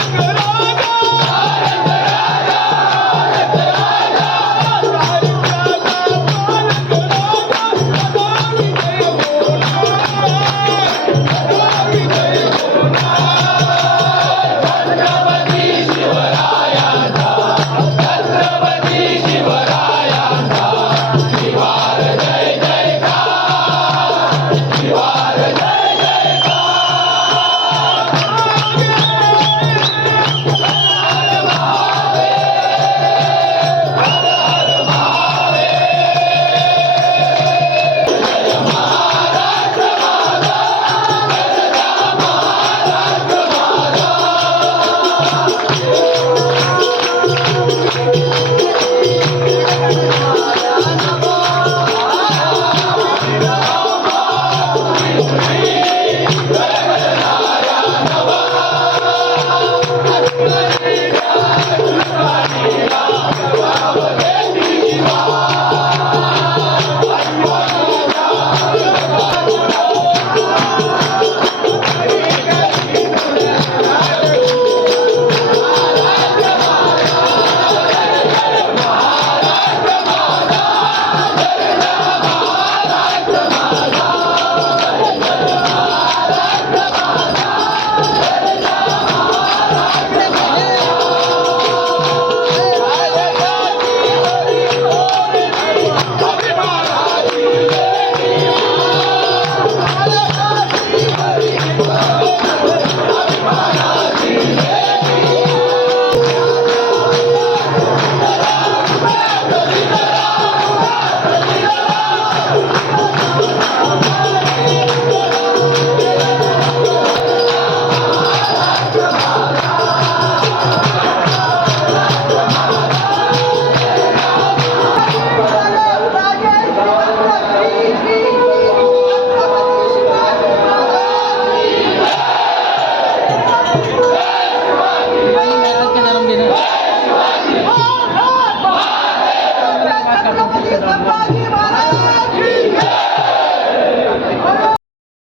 Let's go.